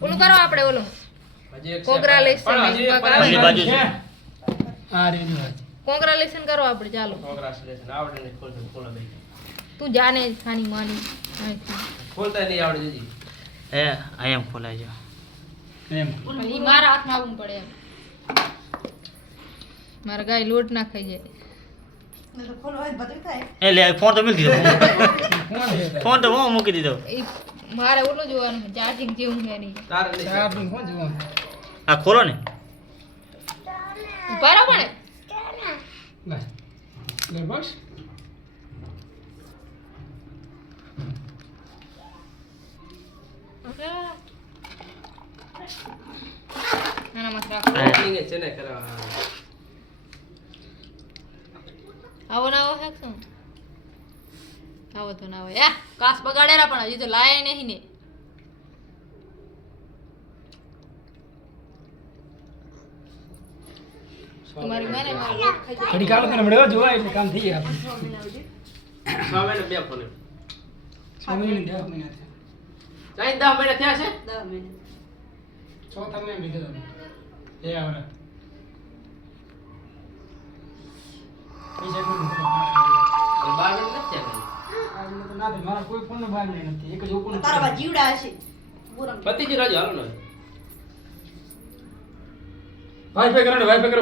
ઓલું કરો આપણે ઓલું હજી એક કોંગ્રેચ્યુલેશન ઓલી બાજુ છે આ રેડી વાત કોંગ્રેચ્યુલેશન કરો આપણે ચાલો કોંગ્રેચ્યુલેશન આવડે ને ખોલો બે તું જાને ખાની માની ખોલતા નહીં આવડે જજી એ આઈ એમ ખોલાઈ ગયો એમ ઈ મારા હાથમાં આવવું પડે એમ મારા ગાય લોટ ના ખાઈ જાય એ લે ફોન તો મિલ દીધો કોણ છે ફોન તો હું મૂકી દીધો ઈ મારે ઓલું જોવાનું ચાર્જિંગ જેવું છે નહીં તારે નહીં ચાર્જિંગ કોણ જોવાનું આ ખોલો ને ઉભા રહો પણ બસ લે બસ નાના મત રાખો ઓપનિંગ છે ને કરવા આવો ના આવો હેક શું આવો તો ના હોય કાસ બગાડેલા પણ હજી તો લાય નહીં ને તમારી માને ઘડી કામ તને મળ્યો જોવા એટલે કામ થઈ જાય આપણે 6 મહિને બે ફોન 6 મહિને 10 મહિના ચાઈ 10 મહિને થયા છે 6 મહિને લીધો એ આવરા પૈસા કોણ 12 મહિને નથી થયા ના મારા કોઈ ફોન નો બાર નથી એક જ ઓપન તારા જીવડા હશે પતિજી રાજો હાલો ને વાઈફાઈ કરો ને વાઈફાઈ કરો